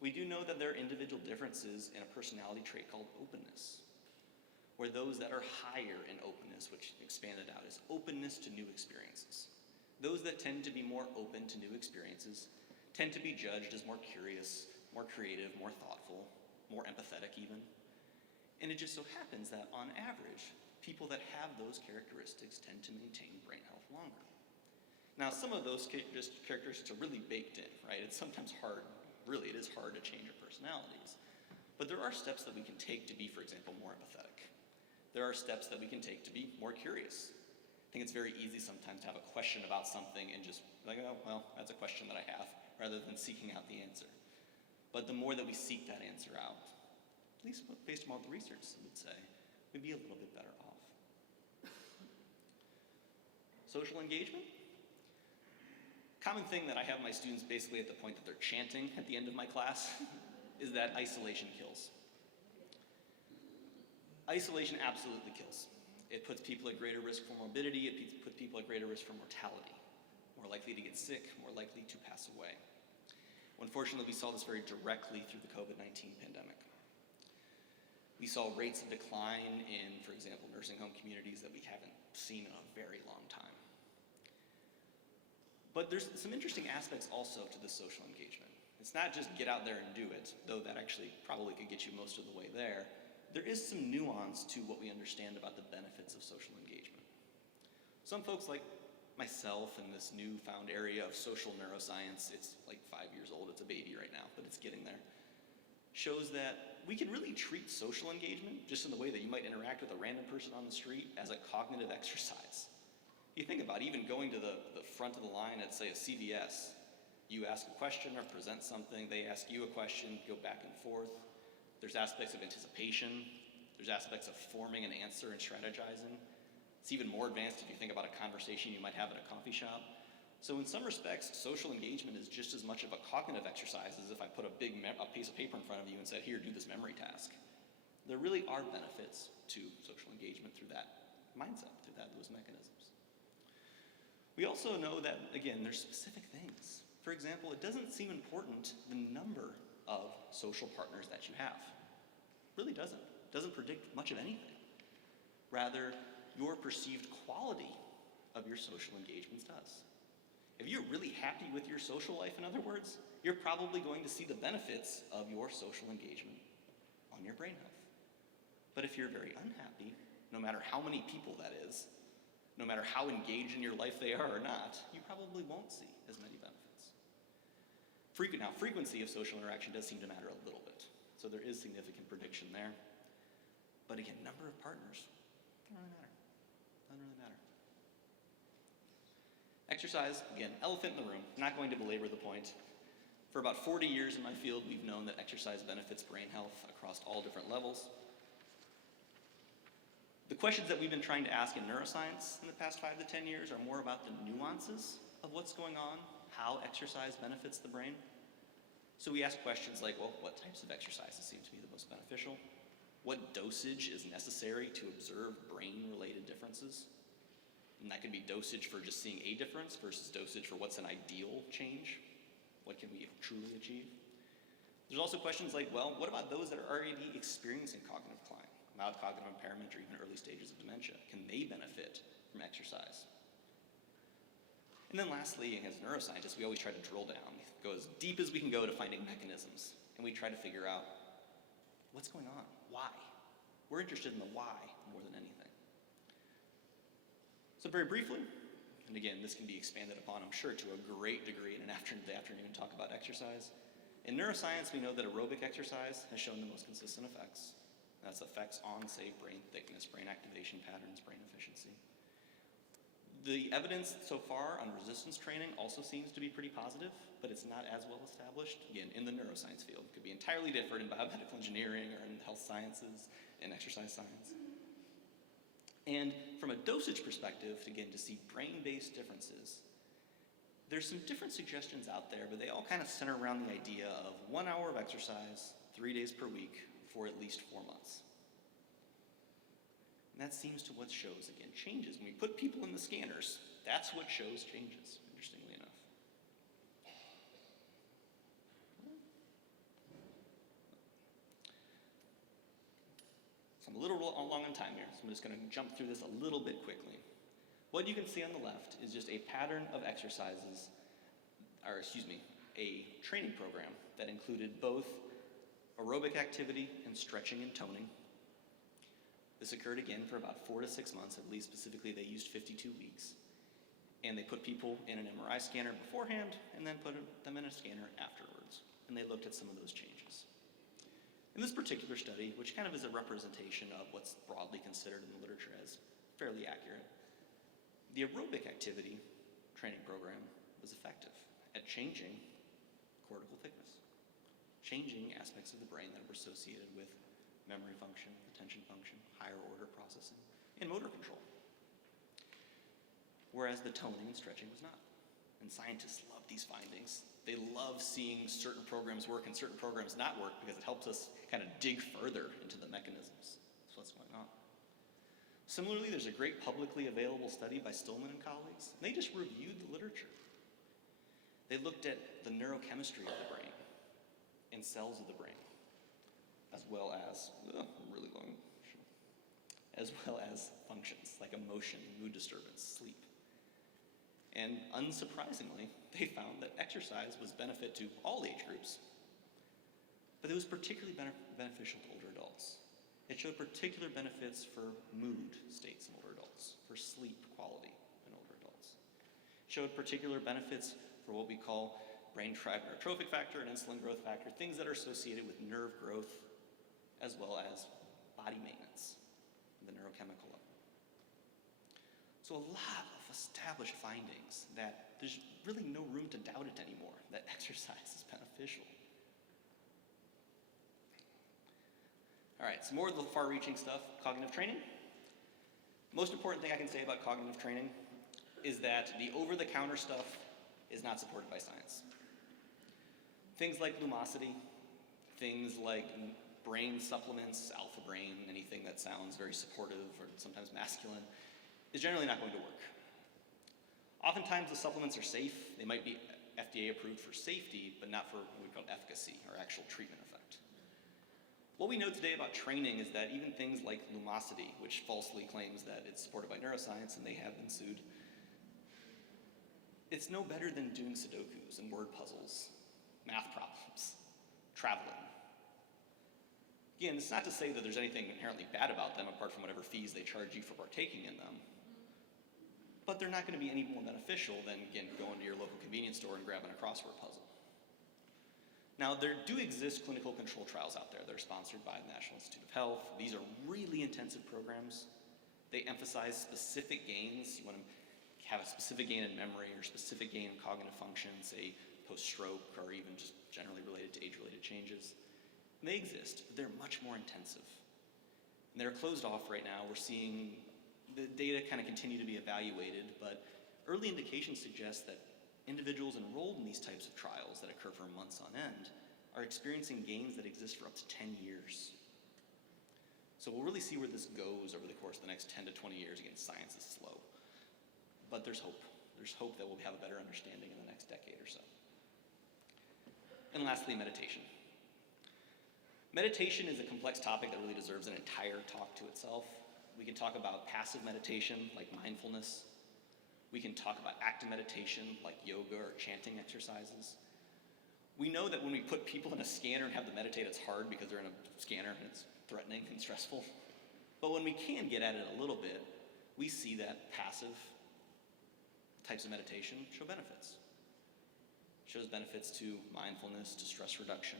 We do know that there are individual differences in a personality trait called openness, where those that are higher in openness, which expanded out is openness to new experiences. Those that tend to be more open to new experiences tend to be judged as more curious, more creative, more thoughtful, more empathetic even. And it just so happens that on average, people that have those characteristics tend to maintain brain health longer. Now, some of those characteristics are really baked in, right? It's sometimes hard, really, it is hard to change our personalities. But there are steps that we can take to be, for example, more empathetic. There are steps that we can take to be more curious. I think it's very easy sometimes to have a question about something and just like, oh, well, that's a question that I have, rather than seeking out the answer. But the more that we seek that answer out, at least based on what the research would say, we'd be a little bit better off. Social engagement. Common thing that I have my students basically at the point that they're chanting at the end of my class is that isolation kills. Isolation absolutely kills. It puts people at greater risk for morbidity, it puts people at greater risk for mortality. More likely to get sick, more likely to pass away. Unfortunately, we saw this very directly through the COVID-19 pandemic. We saw rates of decline in, for example, nursing home communities that we haven't seen in a very long time. But there's some interesting aspects also to the social engagement. It's not just get out there and do it, though that actually probably could get you most of the way there. There is some nuance to what we understand about the benefits of social engagement. Some folks like myself in this newfound area of social neuroscience, it's like 5 years old, it's a baby right now, but it's getting there, shows that we can really treat social engagement just in the way that you might interact with a random person on the street as a cognitive exercise. You think about even going to the front of the line at, say, a CVS, you ask a question or present something, they ask you a question, go back and forth. There's aspects of anticipation, there's aspects of forming an answer and strategizing. It's even more advanced if you think about a conversation you might have at a coffee shop. So in some respects, social engagement is just as much of a cognitive exercise as if I put a piece of paper in front of you and said, here, do this memory task. There really are benefits to social engagement through that mindset, through those mechanisms. We also know that, again, there's specific things. For example, it doesn't seem important the number of social partners that you have. It really doesn't. It doesn't predict much of anything. Rather, your perceived quality of your social engagements does. If you're really happy with your social life, in other words, you're probably going to see the benefits of your social engagement on your brain health. But if you're very unhappy, no matter how many people that is, no matter how engaged in your life they are or not, you probably won't see as many benefits. Now, frequency of social interaction does seem to matter a little bit. So there is significant prediction there. But again, number of partners, doesn't really matter. Doesn't really matter. Exercise, again, elephant in the room. Not going to belabor the point. For about 40 years in my field, we've known that exercise benefits brain health across all different levels. The questions that we've been trying to ask in neuroscience in the past 5 to 10 years are more about the nuances of what's going on, how exercise benefits the brain. So we ask questions like, well, what types of exercises seem to be the most beneficial? What dosage is necessary to observe brain-related differences? And that could be dosage for just seeing a difference versus dosage for what's an ideal change. What can we truly achieve? There's also questions like, well, what about those that are already experiencing cognitive decline, mild cognitive impairment, or even early stages of dementia? Can they benefit from exercise? And then lastly, as neuroscientists, we always try to drill down, go as deep as we can go to finding mechanisms. And we try to figure out what's going on, why? We're interested in the why more than anything. So very briefly, and again, this can be expanded upon, I'm sure, to a great degree in the afternoon talk about exercise. In neuroscience, we know that aerobic exercise has shown the most consistent effects. That's effects on, say, brain thickness, brain activation patterns, brain efficiency. The evidence so far on resistance training also seems to be pretty positive, but it's not as well established, again, in the neuroscience field. It could be entirely different in biomedical engineering or in health sciences and exercise science. And from a dosage perspective, again, to see brain-based differences, there's some different suggestions out there, but they all kind of center around the idea of 1 hour of exercise, 3 days per week, for at least 4 months. And that seems to what shows, again, changes. When we put people in the scanners, that's what shows changes, interestingly enough. So I'm a little long on time here, so I'm just going to jump through this a little bit quickly. What you can see on the left is just a pattern of exercises, a training program that included both aerobic activity and stretching and toning. This occurred again for about 4 to 6 months, I believe specifically they used 52 weeks. And they put people in an MRI scanner beforehand and then put them in a scanner afterwards. And they looked at some of those changes. In this particular study, which kind of is a representation of what's broadly considered in the literature as fairly accurate, the aerobic activity training program was effective at changing cortical thickness, changing aspects of the brain that were associated with memory function, attention function, higher order processing, and motor control. Whereas the toning and stretching was not. And scientists love these findings. They love seeing certain programs work and certain programs not work because it helps us kind of dig further into the mechanisms. That's what's going on. Similarly, there's a great publicly available study by Stillman and colleagues. They just reviewed the literature. They looked at the neurochemistry of the brain and cells of the brain, as well as, functions like emotion, mood disturbance, sleep. And unsurprisingly, they found that exercise was benefit to all age groups, but it was particularly beneficial to older adults. It showed particular benefits for mood states in older adults, for sleep quality in older adults. It showed particular benefits for what we call brain-derived neurotrophic factor and insulin growth factor, things that are associated with nerve growth as well as body maintenance, the neurochemical level. So a lot of established findings that there's really no room to doubt it anymore, that exercise is beneficial. All right, some more of the far-reaching stuff, cognitive training. Most important thing I can say about cognitive training is that the over-the-counter stuff is not supported by science. Things like Lumosity, things like brain supplements, Alpha Brain, anything that sounds very supportive or sometimes masculine, is generally not going to work. Oftentimes the supplements are safe. They might be FDA approved for safety, but not for what we call efficacy or actual treatment effect. What we know today about training is that even things like Lumosity, which falsely claims that it's supported by neuroscience and they have been sued, it's no better than doing Sudokus and word puzzles, math problems, traveling. Again, it's not to say that there's anything inherently bad about them apart from whatever fees they charge you for partaking in them. But they're not going to be any more beneficial than, again, going to your local convenience store and grabbing a crossword puzzle. Now, there do exist clinical control trials out there that are sponsored by the National Institute of Health. These are really intensive programs. They emphasize specific gains. You want to have a specific gain in memory or specific gain in cognitive function, say post-stroke or even just generally related to age-related changes. And they exist, but they're much more intensive. And they're closed off right now. We're seeing the data kind of continue to be evaluated, but early indications suggest that individuals enrolled in these types of trials that occur for months on end are experiencing gains that exist for up to 10 years. So we'll really see where this goes over the course of the next 10 to 20 years. Again, science is slow, but there's hope. There's hope that we'll have a better understanding in the next decade or so. And lastly, meditation. Meditation is a complex topic that really deserves an entire talk to itself. We can talk about passive meditation, like mindfulness. We can talk about active meditation, like yoga or chanting exercises. We know that when we put people in a scanner and have them meditate, it's hard because they're in a scanner and it's threatening and stressful. But when we can get at it a little bit, we see that passive types of meditation show benefits. It shows benefits to mindfulness, to stress reduction,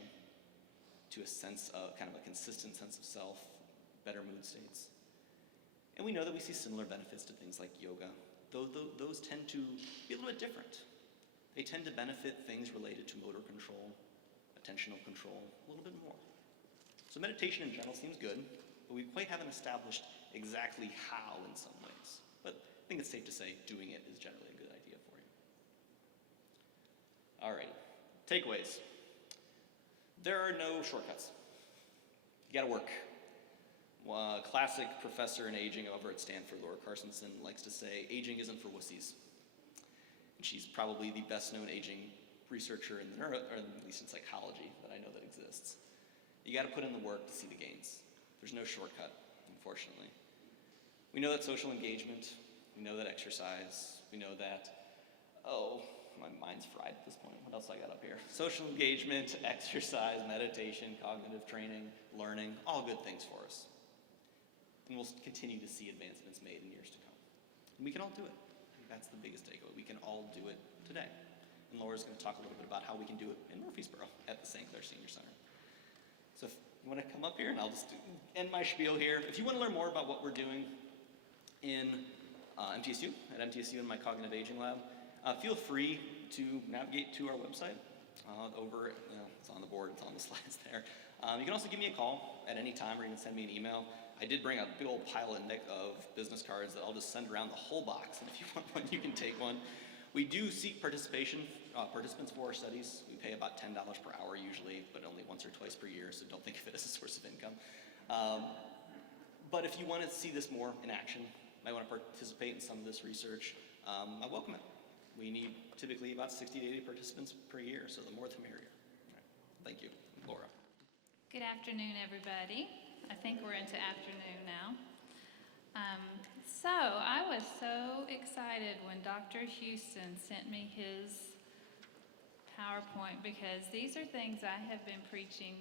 to a sense of, kind of a consistent sense of self, better mood states. And we know that we see similar benefits to things like yoga, though those tend to be a little bit different. They tend to benefit things related to motor control, attentional control, a little bit more. So meditation in general seems good, but we quite haven't established exactly how in some ways. But I think it's safe to say doing it is generally a good idea for you. All right, takeaways. There are no shortcuts. You gotta work. Classic professor in aging over at Stanford, Laura Carstensen, likes to say, aging isn't for wussies. And she's probably the best known aging researcher in the or at least in psychology that I know that exists. You gotta put in the work to see the gains. There's no shortcut, unfortunately. We know that social engagement, we know that exercise, we know that, my mind's fried at this point. What else I got up here? Social engagement, exercise, meditation, cognitive training, learning, all good things for us. And we'll continue to see advancements made in years to come. And we can all do it. I think that's the biggest takeaway. We can all do it today. And Laura's going to talk a little bit about how we can do it in Murfreesboro at the St. Clair Senior Center. So if you want to come up here, and I'll just end my spiel here. If you want to learn more about what we're doing in MTSU, at MTSU in my cognitive aging lab, feel free to navigate to our website. It's on the board, it's on the slides there. You can also give me a call at any time, or you can send me an email. I did bring a big old pile of business cards that I'll just send around the whole box, and if you want one, you can take one. We do seek participants for our studies. We pay about $10 per hour usually, but only once or twice per year, so don't think of it as a source of income. But if you want to see this more in action, might want to participate in some of this research, I welcome it. We need typically about 60 to 80 participants per year, so the more the merrier. All right. Thank you. Laura. Good afternoon, everybody. I think we're into afternoon now. So I was so excited when Dr. Houston sent me his PowerPoint, because these are things I have been preaching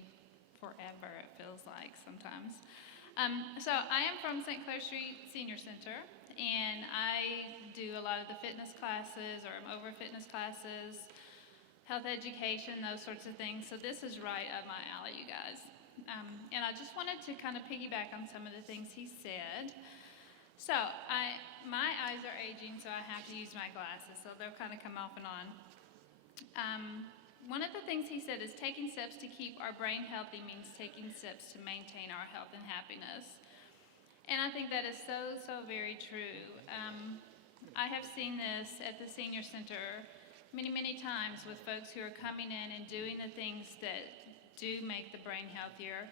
forever, it feels like sometimes. So I am from St. Clair Street Senior Center, and I do a lot of the fitness classes, or I'm over fitness classes, health education, those sorts of things. So this is right up my alley, you guys. And I just wanted to kind of piggyback on some of the things he said. So my eyes are aging, so I have to use my glasses, so they'll kind of come off and on. One of the things he said is taking steps to keep our brain healthy means taking steps to maintain our health and happiness. And I think that is so, so very true. I have seen this at the Senior Center many, many times with folks who are coming in and doing the things that do make the brain healthier,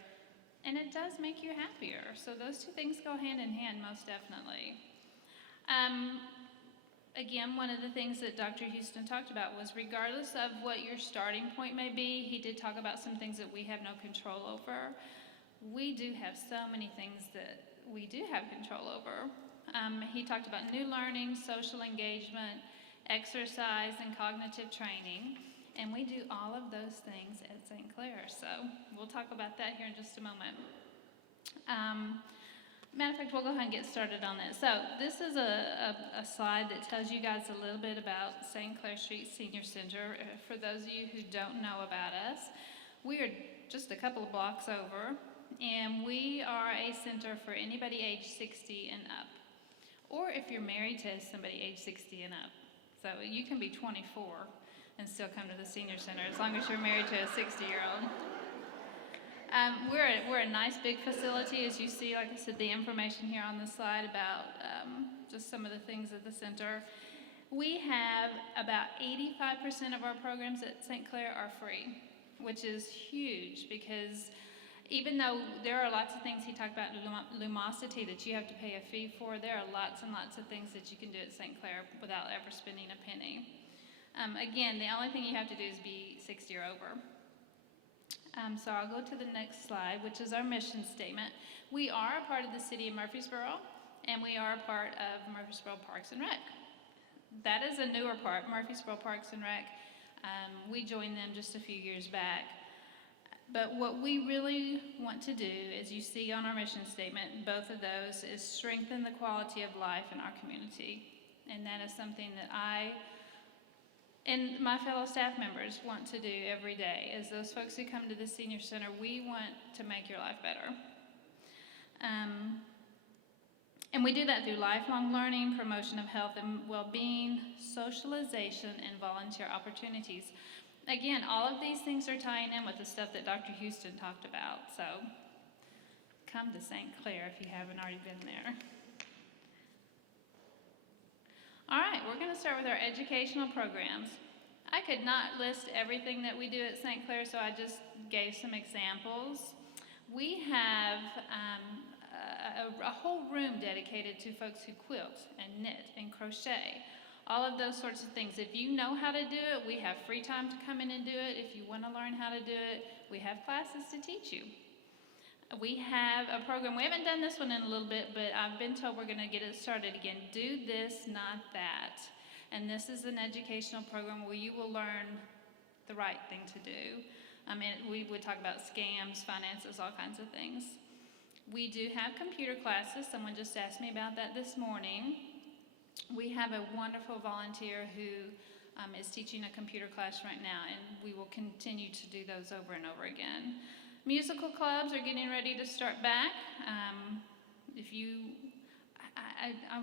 and it does make you happier. So those two things go hand in hand, most definitely. Again, one of the things that Dr. Houston talked about was, regardless of what your starting point may be, he did talk about some things that we have no control over. We do have so many things that we do have control over. He talked about new learning, social engagement, exercise, and cognitive training. And we do all of those things at St. Clair, so we'll talk about that here in just a moment. Matter of fact, we'll go ahead and get started on this. So this is a slide that tells you guys a little bit about St. Clair Street Senior Center. For those of you who don't know about us, we are just a couple of blocks over, and we are a center for anybody age 60 and up, or if you're married to somebody age 60 and up. So you can be 24 and still come to the Senior Center, as long as you're married to a 60-year-old. We're a nice big facility, as you see, like I said, the information here on the slide about just some of the things at the center. We have about 85% of our programs at St. Clair are free, which is huge because even though there are lots of things he talked about, Lumosity, that you have to pay a fee for, there are lots and lots of things that you can do at St. Clair without ever spending a penny. Again, the only thing you have to do is be 60 or over. So I'll go to the next slide, which is our mission statement. We are a part of the city of Murfreesboro, and we are a part of Murfreesboro Parks and Rec. That is a newer part, Murfreesboro Parks and Rec. We joined them just a few years back. But what we really want to do, as you see on our mission statement, both of those, is strengthen the quality of life in our community. And that is something that I and my fellow staff members want to do every day. As those folks who come to the senior center, we want to make your life better. And we do that through lifelong learning, promotion of health and well-being, socialization, and volunteer opportunities. Again, all of these things are tying in with the stuff that Dr. Houston talked about. So come to St. Clair if you haven't already been there. All right, we're going to start with our educational programs. I could not list everything that we do at St. Clair, so I just gave some examples. We have a whole room dedicated to folks who quilt and knit and crochet, all of those sorts of things. If you know how to do it, we have free time to come in and do it. If you want to learn how to do it, we have classes to teach you. We have a program, we haven't done this one in a little bit, but I've been told we're going to get it started again. Do this, not that. And this is an educational program where you will learn the right thing to do. We would talk about scams, finances, all kinds of things. We do have computer classes. Someone just asked me about that this morning. We have a wonderful volunteer who is teaching a computer class right now, and we will continue to do those over and over again. Musical clubs are getting ready to start back. I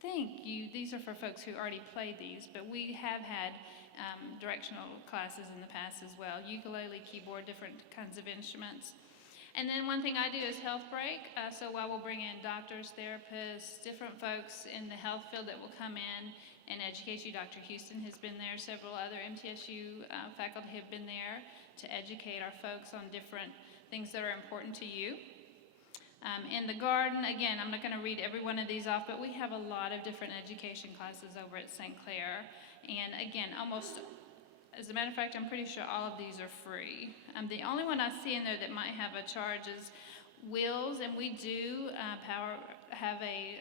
think these are for folks who already played these, but we have had directional classes in the past as well. Ukulele, keyboard, different kinds of instruments. And then one thing I do is health break. So while we'll bring in doctors, therapists, different folks in the health field that will come in and educate you. Dr. Houston has been there. Several other MTSU faculty have been there to educate our folks on different things that are important to you. In the garden, again, I'm not going to read every one of these off, but we have a lot of different education classes over at St. Clair. And again, as a matter of fact, I'm pretty sure all of these are free. The only one I see in there that might have a charge is wills, and we do have a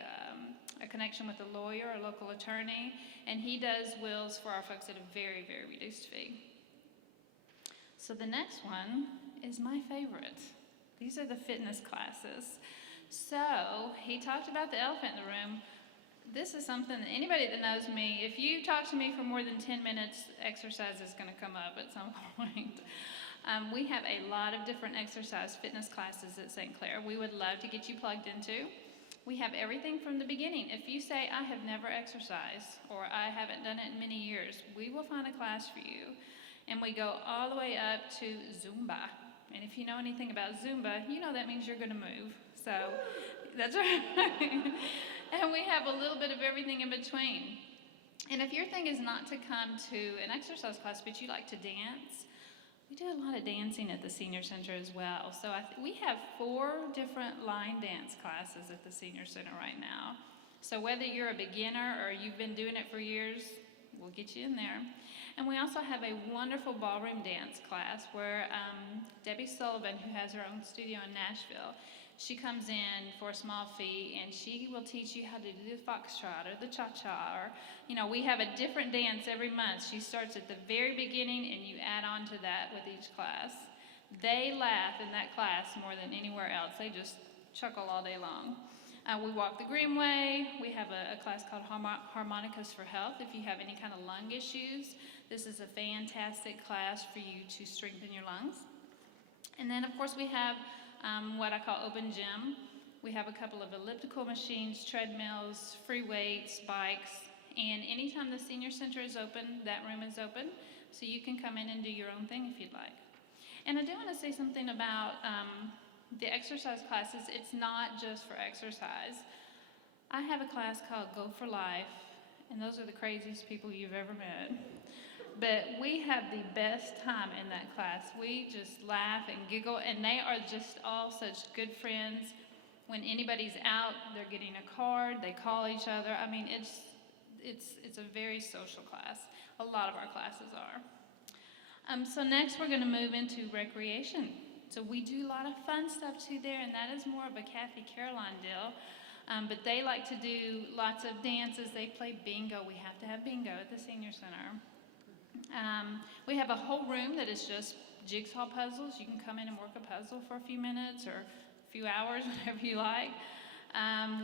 connection with a lawyer, a local attorney, and he does wills for our folks at a very, very reduced fee. So the next one is my favorite. These are the fitness classes. So he talked about the elephant in the room. This is something that anybody that knows me, if you talk to me for more than 10 minutes, exercise is going to come up at some point. We have a lot of different exercise fitness classes at St. Clair. We would love to get you plugged into. We have everything from the beginning. If you say, I have never exercised, or I haven't done it in many years, we will find a class for you. And we go all the way up to Zumba. And if you know anything about Zumba, you know that means you're going to move. So that's right. And we have a little bit of everything in between. And if your thing is not to come to an exercise class, but you like to dance, we do a lot of dancing at the Senior Center as well. So we have 4 different line dance classes at the Senior Center right now. So whether you're a beginner or you've been doing it for years, we'll get you in there. And we also have a wonderful ballroom dance class where Debbie Sullivan, who has her own studio in Nashville, she comes in for a small fee and she will teach you how to do the foxtrot or the cha-cha, or, we have a different dance every month. She starts at the very beginning and you add on to that with each class. They laugh in that class more than anywhere else. They just chuckle all day long. We walk the Greenway. We have a class called Harmonicas for Health. If you have any kind of lung issues, this is a fantastic class for you to strengthen your lungs. And then, of course, we have what I call open gym. We have a couple of elliptical machines, treadmills, free weights, bikes, and anytime the Senior Center is open, that room is open, so you can come in and do your own thing if you'd like. And I do want to say something about the exercise classes. It's not just for exercise. I have a class called Go for Life, and those are the craziest people you've ever met. But we have the best time in that class. We just laugh and giggle, and they are just all such good friends. When anybody's out, they're getting a card, they call each other. I mean, it's a very social class. A lot of our classes are. So next we're gonna move into recreation. So we do a lot of fun stuff too there, and that is more of a Kathy Caroline deal. But they like to do lots of dances. They play bingo. We have to have bingo at the senior center. We have a whole room that is just jigsaw puzzles. You can come in and work a puzzle for a few minutes or a few hours, whatever you like.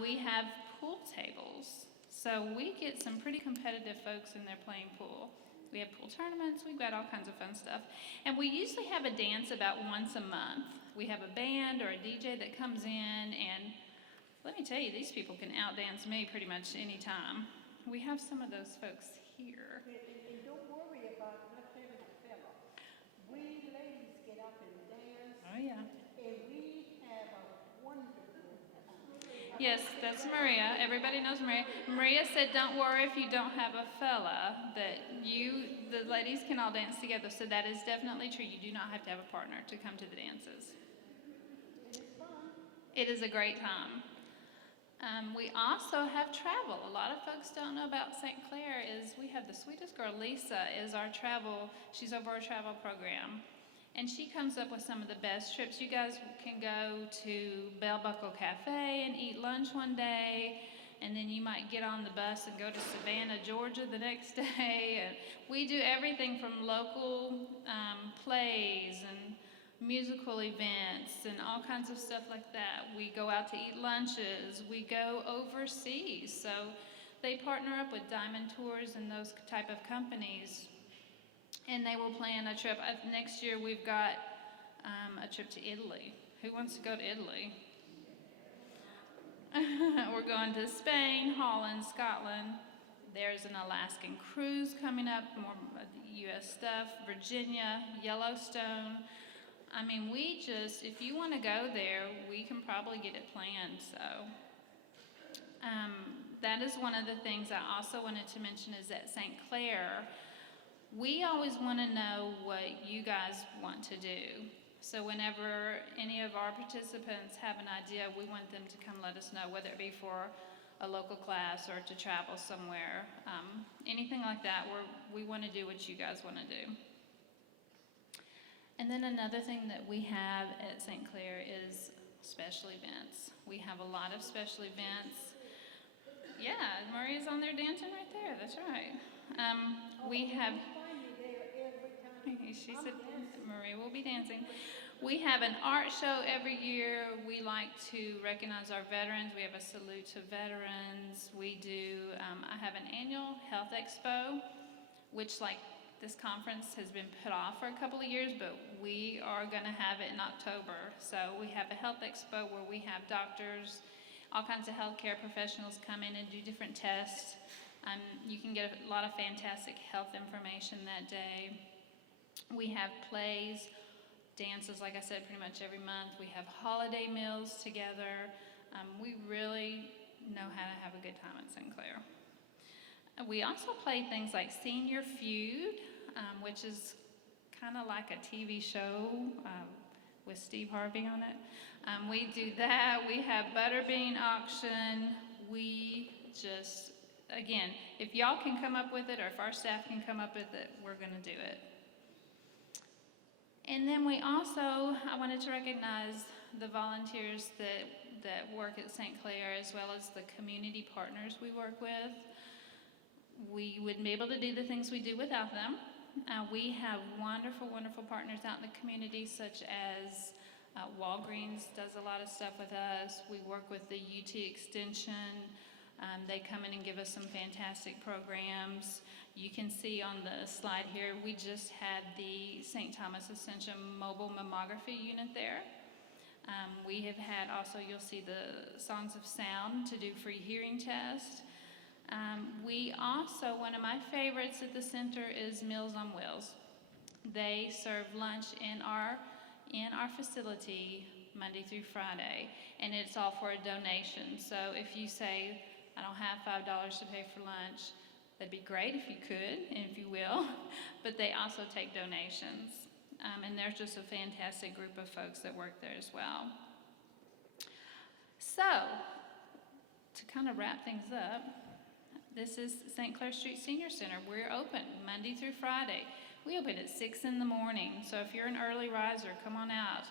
We have pool tables. So we get some pretty competitive folks in there playing pool. We have pool tournaments. We've got all kinds of fun stuff. And we usually have a dance about once a month. We have a band or a DJ that comes in, and let me tell you, these people can outdance me pretty much any time. We have some of those folks here. And don't worry about not having a fellow. We ladies get up and dance, Oh, yeah. and we have a wonderful time. Yes, that's Maria. Everybody knows Maria. Maria said, don't worry if you don't have a fella, that the ladies can all dance together. So that is definitely true. You do not have to have a partner to come to the dances. It is a great time. We also have travel. A lot of folks don't know about St. Clair is we have the sweetest girl, Lisa, is our travel. She's over our travel program. And she comes up with some of the best trips. You guys can go to Bell Buckle Cafe and eat lunch one day, and then you might get on the bus and go to Savannah, Georgia the next day. And we do everything from local plays and musical events and all kinds of stuff like that. We go out to eat lunches. We go overseas. So they partner up with Diamond Tours and those type of companies, and they will plan a trip. Next year we've got a trip to Italy. Who wants to go to Italy? We're going to Spain, Holland, Scotland. There's an Alaskan cruise coming up, more U.S. stuff, Virginia, Yellowstone. I mean, if you want to go there, we can probably get it planned. So that is one of the things I also wanted to mention is at St. Clair, we always want to know what you guys want to do. So whenever any of our participants have an idea, we want them to come let us know, whether it be for a local class or to travel somewhere. Anything like that, we want to do what you guys want to do. And then another thing that we have at St. Clair is special events. We have a lot of special events. Yeah, Maria's on there dancing right there, that's right. We have, she said Maria will be dancing. We have an art show every year. We like to recognize our veterans. We have a salute to veterans. We do, I have an annual health expo, which this conference has been put off for a couple of years, but we are going to have it in October. So we have a health expo where we have doctors, all kinds of healthcare professionals come in and do different tests. You can get a lot of fantastic health information that day. We have plays, dances, like I said, pretty much every month. We have holiday meals together. We really know how to have a good time at St. Clair. We also play things like Senior Feud, which is kind of like a TV show with Steve Harvey on it. We do that. We have Butterbean auction. We just, again, if y'all can come up with it or if our staff can come up with it, we're going to do it. And then I wanted to recognize the volunteers that work at St. Clair as well as the community partners we work with. We wouldn't be able to do the things we do without them. We have wonderful, wonderful partners out in the community, such as Walgreens does a lot of stuff with us. We work with the UT Extension. They come in and give us some fantastic programs. You can see on the slide here, we just had the St. Thomas Ascension mobile mammography unit there. We have had also, you'll see the Songs of Sound to do free hearing tests. We also, one of my favorites at the center is Meals on Wheels. They serve lunch in our facility Monday through Friday, and it's all for a donation. So if you say, I don't have $5 to pay for lunch, that'd be great if you could, and if you will, but they also take donations. And there's just a fantastic group of folks that work there as well. So, to kind of wrap things up, this is St. Clair Street Senior Center. We're open Monday through Friday. We open at 6 in the morning, so if you're an early riser, come on out.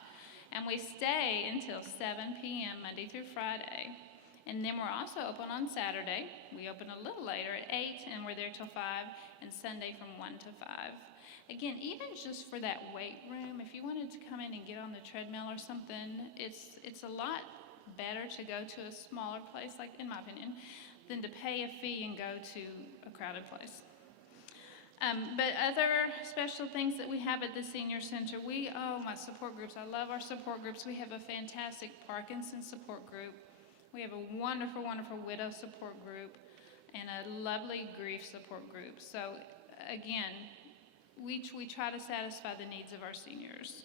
And we stay until 7 p.m. Monday through Friday. And then we're also open on Saturday. We open a little later at 8, and we're there till 5, and Sunday from 1 to 5. Again, even just for that weight room, if you wanted to come in and get on the treadmill or something, it's a lot better to go to a smaller place, like in my opinion, than to pay a fee and go to a crowded place. But other special things that we have at the Senior Center, my support groups, I love our support groups. We have a fantastic Parkinson's support group. We have a wonderful, wonderful widow support group and a lovely grief support group. So again, we try to satisfy the needs of our seniors.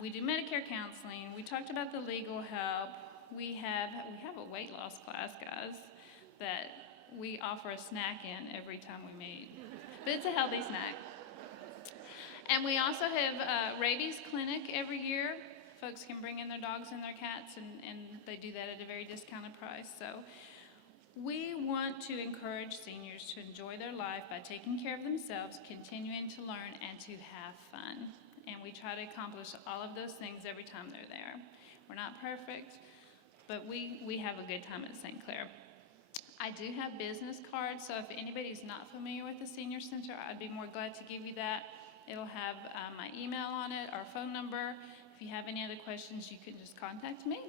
We do Medicare counseling. We talked about the legal help. We have a weight loss class, guys, that we offer a snack in every time we meet. But it's a healthy snack. And we also have a rabies clinic every year. Folks can bring in their dogs and their cats, and they do that at a very discounted price. So we want to encourage seniors to enjoy their life by taking care of themselves, continuing to learn, and to have fun. And we try to accomplish all of those things every time they're there. We're not perfect, but we have a good time at St. Clair. I do have business cards, so if anybody's not familiar with the Senior Center, I'd be more glad to give you that. It'll have my email on it, our phone number. If you have any other questions, you can just contact me.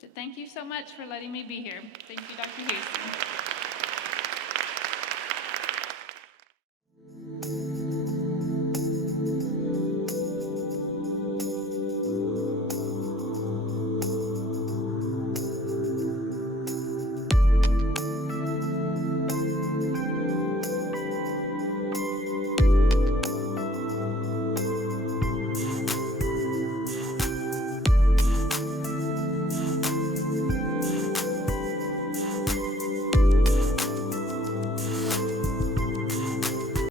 So thank you so much for letting me be here. Thank you, Dr. Houston.